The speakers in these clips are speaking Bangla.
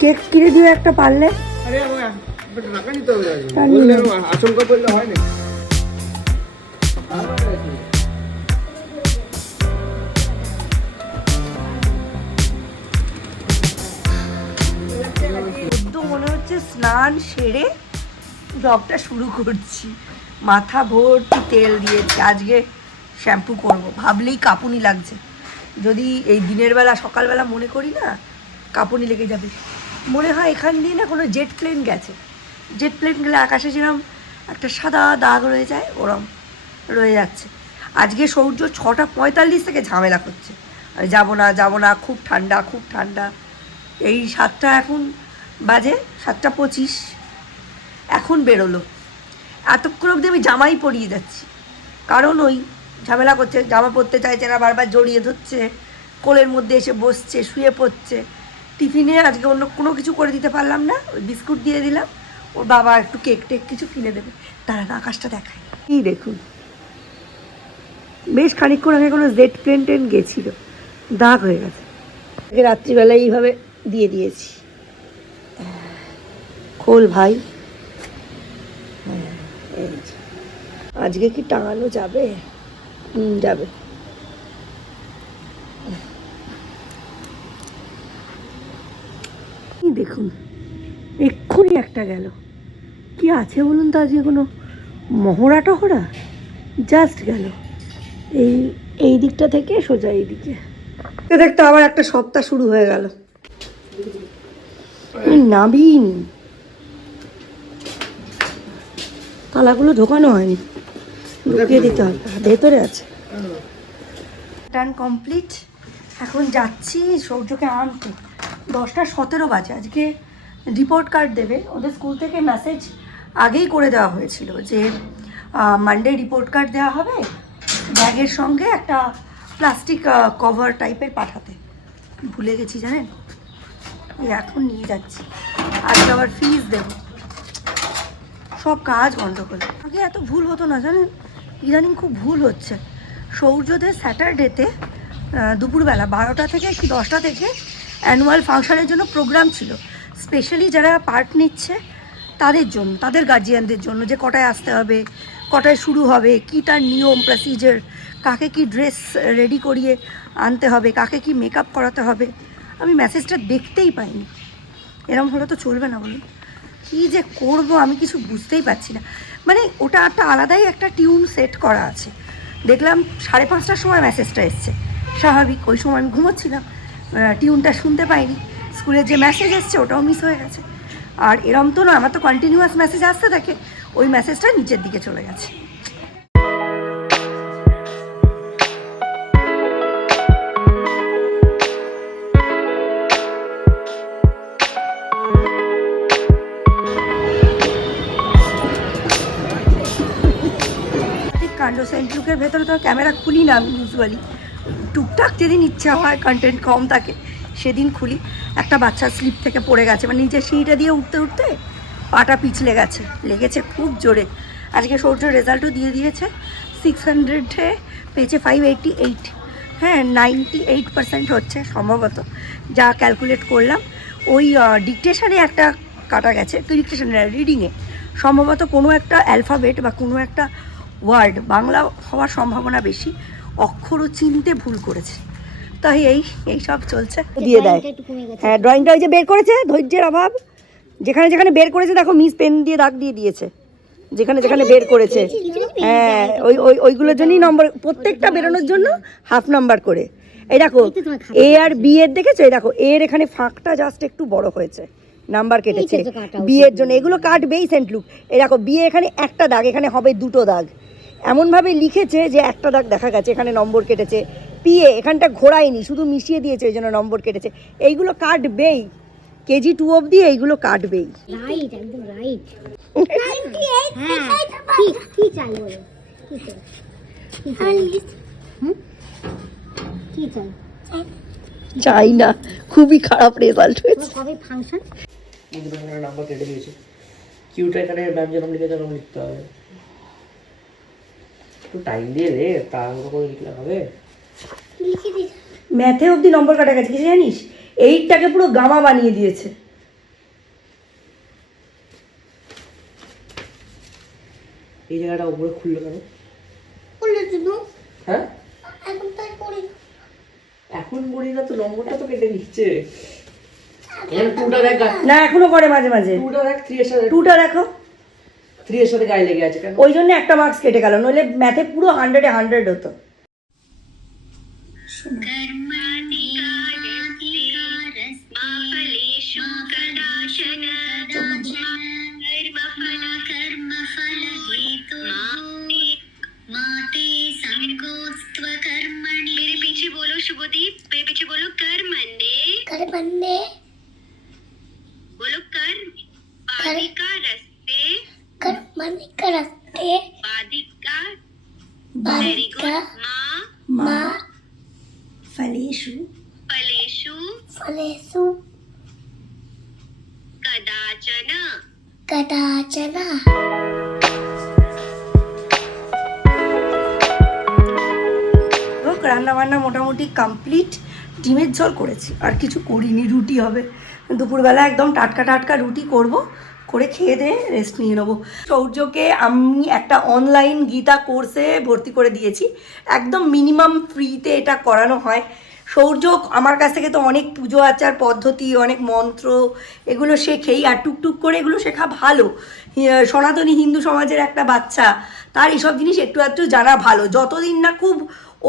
কেক কিনে দিও একটা পারলে। আরে আমার টাকা নিতে হবে, বললে আচমকা বললে হয় না। মনে হচ্ছে স্নান সেরে ব্লগটা শুরু করছি। মাথা ভর্তি তেল দিয়েছি, আজকে শ্যাম্পু করব ভাবলেই কাঁপুনি লাগছে। যদি এই দিনের বেলা সকালবেলা মনে করি না, কাঁপুনি লেগে যাবে। মনে হয় এখান দিয়ে না কোনো জেট প্লেন গেছে। জেট প্লেন গেলে আকাশে যেরকম একটা সাদা দাগ রয়ে যায়, ওরম রয়ে যাচ্ছে। আজকে সূর্য 6:45 থেকে ঝামেলা করছে, আমি যাবো না, খুব ঠান্ডা খুব ঠান্ডা। এই 7টা এখন বাজে, 7:25 এখন বেরোলো। এতক্ষণ অবধি আমি জামাই পরিয়ে যাচ্ছি, কারণ ওই ঝামেলা করছে, জামা পরতে চাইছে না, বারবার জড়িয়ে ধরছে, কোলের মধ্যে এসে বসছে, শুয়ে পড়ছে। টিফিনে আজকে অন্য কোনো কিছু করে দিতে পারলাম না, ওই বিস্কুট দিয়ে দিলাম। ওর বাবা একটু কেক টেক কিছু কিনে দেবে। তারা আকাশটা দেখায়, এই দেখুন বেশ খানিকক্ষণ আগে কোনো জেট প্লেন টেন গেছিলো, দাগ হয়ে গেছে। রাত্রিবেলায় এইভাবে দিয়ে দিয়েছি। খোল ভাই, আজকে কি টাঙানো যাবে? যাবে। দেখুন এক্ষুনি একটা গেল, কি আছে বলুন তো? আজকে কোনো মহড়া টহড়া? জাস্ট গেল এই দিকটা থেকে সোজা এই দিকে। দেখতে আবার একটা সপ্তাহ শুরু হয়ে গেল। নাবিন তালাগুলো ঢোকানো হয়নি, ঢুকিয়ে দিতে হবে, ভেতরে আছে। Turn complete. এখন যাচ্ছি সূর্যকে আনতে। 10:17 বাজে। আজকে রিপোর্ট কার্ড দেবে, ওদের স্কুল থেকে মেসেজ আগেই করে দেওয়া হয়েছিল যে মানডে রিপোর্ট কার্ড দেওয়া হবে, ব্যাগের সঙ্গে একটা প্লাস্টিক কভার টাইপের পাঠাতে। ভুলে গেছি জানেন, এখন নিয়ে যাচ্ছি। আজকে আবার ফিস দেবো, সব কাজ গন্ডগোল। আগে এত ভুল হতো না জানেন, ইদানিং খুব ভুল হচ্ছে। সূর্যোদয় স্যাটারডেতে দুপুরবেলা 12টা থেকে কি 10টা থেকে অ্যানুয়াল ফাংশনের জন্য প্রোগ্রাম ছিল, স্পেশালি যারা পার্ট নিচ্ছে তাদের জন্য, তাদের গার্জিয়ানদের জন্য, যে কটায় আসতে হবে, কটায় শুরু হবে, কী তার নিয়ম প্রসিজার, কাকে কি ড্রেস রেডি করিয়ে আনতে হবে, কাকে কি মেকআপ করাতে হবে। আমি মেসেজটা দেখতেই পাইনি। এরম হলে তো চলবে না বলুন। কী যে করব আমি কিছু বুঝতেই পারছি না। মানে ওটা একটা আলাদাই একটা টিউন সেট করা আছে। দেখলাম 5:30টার সময় মেসেজটা এসছে, স্বাভাবিক ওই সময় আমি ঘুমোচ্ছিলাম, টিউনটা শুনতে পাইনি। স্কুলের যে মেসেজ এসছে ওটাও মিস হয়ে গেছে। আর এরম তো না, আমার তো কন্টিনিউয়াস মেসেজ আসতে থাকে, ওই মেসেজটা নিচের দিকে চলে গেছে। কাণ্ড। সেন্ট লুকের ভেতরে তো ক্যামেরা খুলি না আমি ইউজুয়ালি, টুকটাক যেদিন ইচ্ছা হয়, কন্টেন্ট কম থাকে সেদিন খুলি। একটা বাচ্চা স্লিপ থেকে পড়ে গেছে, মানে নিজের সিঁড়িটা দিয়ে উঠতে উঠতে পাটা পিছলে গেছে, লেগেছে খুব জোরে। আজকে সূর্য রেজাল্টও দিয়ে দিয়েছে, 600-এ পেয়েছে 588। হ্যাঁ, 98% হচ্ছে সম্ভবত, যা ক্যালকুলেট করলাম। ওই ডিকটেশনে একটা কাটা গেছে, ডিকটেশনে রিডিংয়ে সম্ভবত কোনো একটা অ্যালফাবেট বা কোনো একটা ওয়ার্ড বাংলা হওয়ার সম্ভাবনা বেশি, অক্ষরও চিনতে ভুল করেছে। তাই এই সব চলছে। দিয়ে দেয়। হ্যাঁ, ড্রয়িংটা ওই যে বের করেছে, ধৈর্যের অভাব। যেখানে যেখানে বের করেছে দেখো, মিস পেন দিয়ে দাগ দিয়ে দিয়েছে যেখানে যেখানে বের করেছে। হ্যাঁ, ওইগুলোর জন্যই নম্বর, প্রত্যেকটা বেরোনোর জন্য হাফ নাম্বার করে। এই দেখো এ আর বি এর দেখেছো, এই দেখো এর এখানে ফাঁকটা জাস্ট একটু বড় হয়েছে, নাম্বার কেটেছে। বি এর জন্য এগুলো কাটবেই সেন্ট লুক। এই দেখো বি এখানে একটা দাগ, এখানে হবে দুটো দাগ, এমনভাবে লিখেছে যে একটা দাগ দেখা গেছে, এখানে নম্বর কেটেছে। পিএ এখানটা ঘোরায়নি, শুধু মিশিয়ে দিয়েছে, ওই জন্য নম্বর কেটেছে। এইগুলো কাটবেই, কেজি 2 অবধি এইগুলো কাটবেই। রাইট, একদম রাইট। 98 হ্যাঁ, কি চাই বলো, কি চাই? কি চাই? চাই না, খুবই খারাপ রেজাল্ট হয়েছে। কবে ফাংশন? নাম্বার কেটে দিয়েছে। কিউটা এখানে ম্যাম যেরকম লিখে যেরকম লিখতে হবে। একটু টাইম দিয়ে রে, তাড়াহুড়ো করে লিখলে হবে। লিখে দিস। ম্যাথে অবধি নম্বর কাটা গেছে, কিছু জানিস? 8টাকে পুরো গামা বানিয়ে দিয়েছে। এই জায়গাটা উপরে খুললো কেন? খুলে দিল। হ্যাঁ এখন তাই করি। এখন বলি না তো, নম্বরটা তো কেটে নিচ্ছে। টুটা দেখ, না এখনো করে মাঝে মাঝে। টুটা দেখ, 3 এর সাথে টুটা দেখো, 3 এর সাথে গায়ে লেগে আছে কেন? ওই জন্য একটা মার্কস কেটে গেল, নইলে ম্যাথে পুরো 100-এ 100 হতো। मेरे पीछे बोलो शुभदीप, मेरे पीछे बोलो कर मन्ने, कर बंदे, बोलो कर बाधिका रस्ते, कर मनी का रस्ते, बाधिका, वेरी बालिका गुड, माँ माँ फलेषु फलेषु फलेषु कदाचन, कदाचन। রান্না বান্না মোটামুটি কমপ্লিট। ডিমের ঝোল করেছি, আর কিছু করিনি। রুটি হবে দুপুরবেলা, একদম টাটকা টাটকা রুটি করব, করে খেয়ে দিয়ে রেস্ট নিয়ে নেবো। সৌর্যকে আমি একটা অনলাইন গীতা কোর্সে ভর্তি করে দিয়েছি, একদম মিনিমাম ফ্রিতে এটা করানো হয়। সৌর্য আমার কাছ থেকে তো অনেক পুজো আচার পদ্ধতি, অনেক মন্ত্র এগুলো শেখেই, আর টুকটুক করে এগুলো শেখা ভালো। সনাতনী হিন্দু সমাজের একটা বাচ্চা, তার এইসব জিনিস একটু একটু জানা ভালো। যতদিন না খুব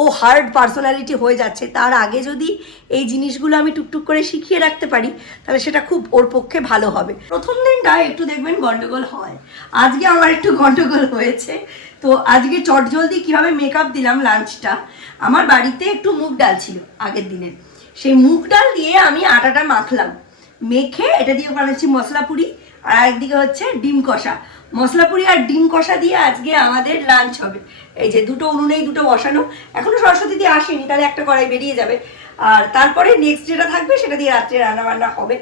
ও হার্ড পার্সোনালিটি হয়ে যাচ্ছে, তার আগে যদি এই জিনিসগুলো আমি টুকটুক করে শিখিয়ে রাখতে পারি, তাহলে সেটা খুব ওর পক্ষে ভালো হবে। প্রথম দিনটা একটু দেখবেন গন্ডগোল হয়, আজকে আমার একটু গন্ডগোল হয়েছে। তো আজকে চটজলদি কীভাবে মেকআপ দিলাম লাঞ্চটা, আমার বাড়িতে একটু মুগ ডাল ছিল আগের দিনের, সেই মুগ ডাল দিয়ে আমি আটাটা মাখলাম, মেখে এটা দিয়ে বানাচ্ছি মশলা পুরি, আর আরেকদিকে হচ্ছে ডিম কষা। মশলা পুরি আর ডিম কষা দিয়ে আজকে আমাদের লাঞ্চ হবে। এই যে দুটো উনুনেই দুটো বসানো, এখনও সরস্বতী দিয়ে আসেনি, তাহলে একটা কড়াই বেরিয়ে যাবে। আর তারপরে নেক্সট যেটা থাকবে সেটা দিয়ে রাত্রে রান্নাবান্না হবে।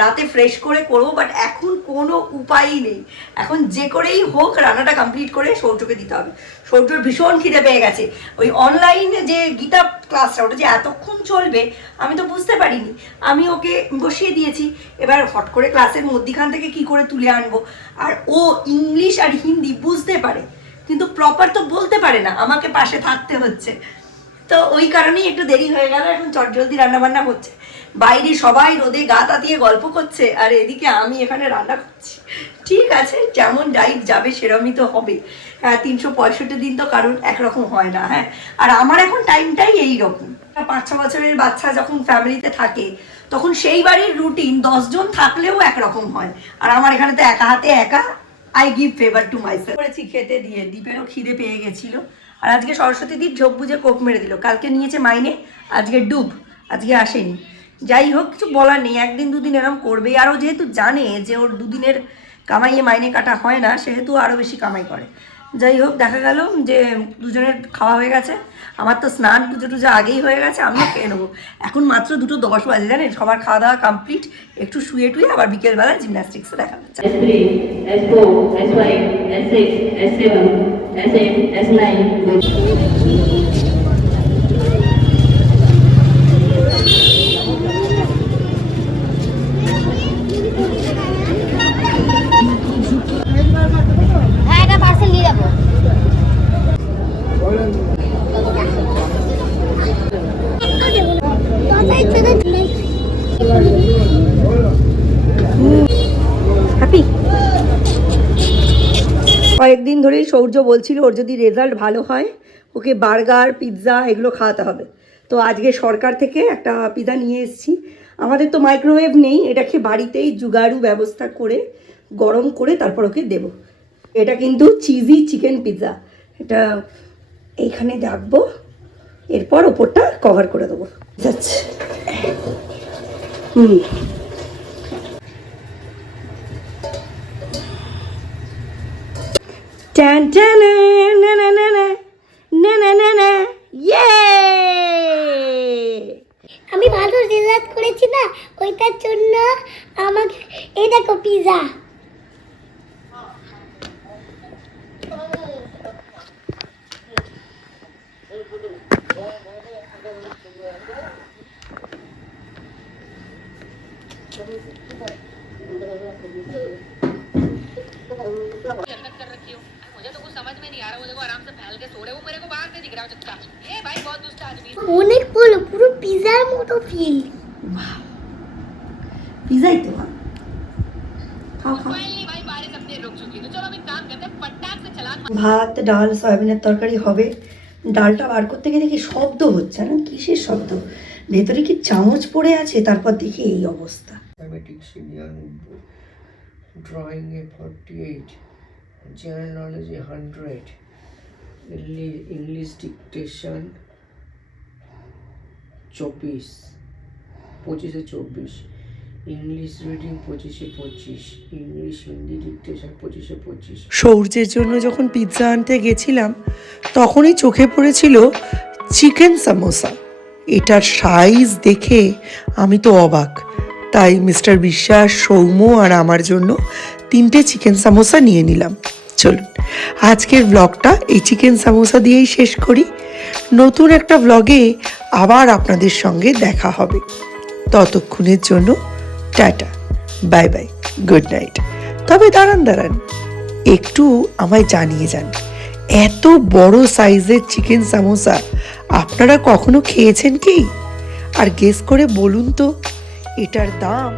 রাতে ফ্রেশ করে করবো, বাট এখন কোনো উপায়ই নেই, এখন যে করেই হোক রান্নাটা কমপ্লিট করে সৌর্যকে দিতে হবে। সৌর্যর ভীষণ খিদে পেয়ে গেছে। ওই অনলাইনে যে গীতা ক্লাসটা, ওটা যে এতক্ষণ চলবে আমি তো বুঝতে পারিনি। আমি ওকে বসিয়ে দিয়েছি, এবার হট করে ক্লাসের মধ্যিখান থেকে কি করে তুলে আনবো। আর ও ইংলিশ আর হিন্দি বুঝতে পারে, কিন্তু প্রপার তো বলতে পারে না, আমাকে পাশে থাকতে হচ্ছে। তো ওই কারণেই একটু দেরি হয়ে গেল। এখন চটজলদি রান্নাবান্না হচ্ছে, বাইরে সবাই রোদে গা তাতিয়ে গল্প করছে, আর এদিকে আমি এখানে রান্না করছি। ঠিক আছে, যেমন লাইফ যাবে সেরকমই তো হবে। হ্যাঁ, 365 দিন তো কারণ একরকম হয় না। হ্যাঁ, আর আমার এখন টাইমটাই এইরকম। 5-6 বছরের বাচ্চা যখন ফ্যামিলিতে থাকে, তখন সেই বাড়ির রুটিন 10 জন থাকলেও একরকম হয়। আর আমার এখানে তো একা হাতে একা, I give favour to myself. করেছি খেতে দিয়ে, দীপেরও খিদে পেয়ে গেছিল। আর আজকে সরস্বতী দ্বীপ ঝোপ বুঝে কোপ মেরে দিল। কালকে নিয়েছে মাইনে, আজকে ডুব, আজকে আসেনি। যাই হোক, কিছু বলার নেই, একদিন দুদিন এরম করবেই। আরও যেহেতু জানে যে ওর দুদিনের কামাইয়ে মাইনে কাটা হয় না, সেহেতু আরও বেশি কামাই করে। যাই হোক, দেখা গেল যে দুজনের খাওয়া হয়ে গেছে। আমার তো স্নান পুজো টুজো আগেই হয়ে গেছে, আমিও খেয়ে নেবো। এখন মাত্র 2:10 বাজে, জানেন, সবার খাওয়া দাওয়া কমপ্লিট। একটু শুয়ে টুয়ে আবার বিকেলবেলা জিমন্যাস্টিক্সে দেখা যাচ্ছে। S3, S4, S5, S6, S7, S8, S9. হ্যাঁ, এটা পার্সেল নিয়ে যাবো। হ্যাপি। কয়েকদিন ধরেই সৌর্য বলছিল ওর যদি রেজাল্ট ভালো হয় ওকে বার্গার পিৎজা এগুলো খাওয়াতে হবে। তো আজকে সরকার থেকে একটা পিৎজা নিয়ে এসেছি। আমাদের তো মাইক্রোওয়েভ নেই, এটাকে বাড়িতেই জুগাড়ু ব্যবস্থা করে গরম করে তারপর ওকে দেব। এটা কিন্তু চিজি চিকেন পিৎজা, এটা এইখানে রাখবো, এরপর ওপরটা কভার করে দেবো। যাচ্ছে টান টান না না না না না না না না, ইয়ে! আমি ভালো রেজাল্ট করেছি না, ওইটার জন্য আমাকে এই দেখো পিজা। অনেক বড়, পুরো পিজার মতো ফিল। পিজাই তো খাও খাও। ভাত, ডাল, সয়াবিনের তরকারি হবে। ডালটা বার করতে গিয়ে দেখি শব্দ হচ্ছে না, কিসের শব্দ? ভেতরে কি চামচ পড়ে আছে? তারপর দেখি এই অবস্থা। Mathematics 99, drawing 48, general knowledge 100, English dictation 24, 25-এ 24, ইংলিশ রিডিং 25-এ 25, ইংলিশ হিন্দি ডিকটেশন 25-এ 25। সৌর্যের জন্য যখন পিৎজা আনতে গেছিলাম তখনই চোখে পড়েছিল চিকেন সামোসা। এটার সাইজ দেখে আমি তো অবাক, তাই মিস্টার বিশ্বাস, সৌম্য আর আমার জন্য 3টে চিকেন সামোসা নিয়ে নিলাম। চলুন আজকের ব্লগটা এই চিকেন সামোসা দিয়েই শেষ করি। নতুন একটা ব্লগে আবার আপনাদের সঙ্গে দেখা হবে। ততক্ষণের জন্য tata, bye bye, good night. তবে দাঁড়ান, একটু আমায় জানিয়ে যান, এত বড় সাইজের চিকেন সামোসা আপনারা কখনো খেয়েছেন কি? আর গেস করে বলুন তো এটার দাম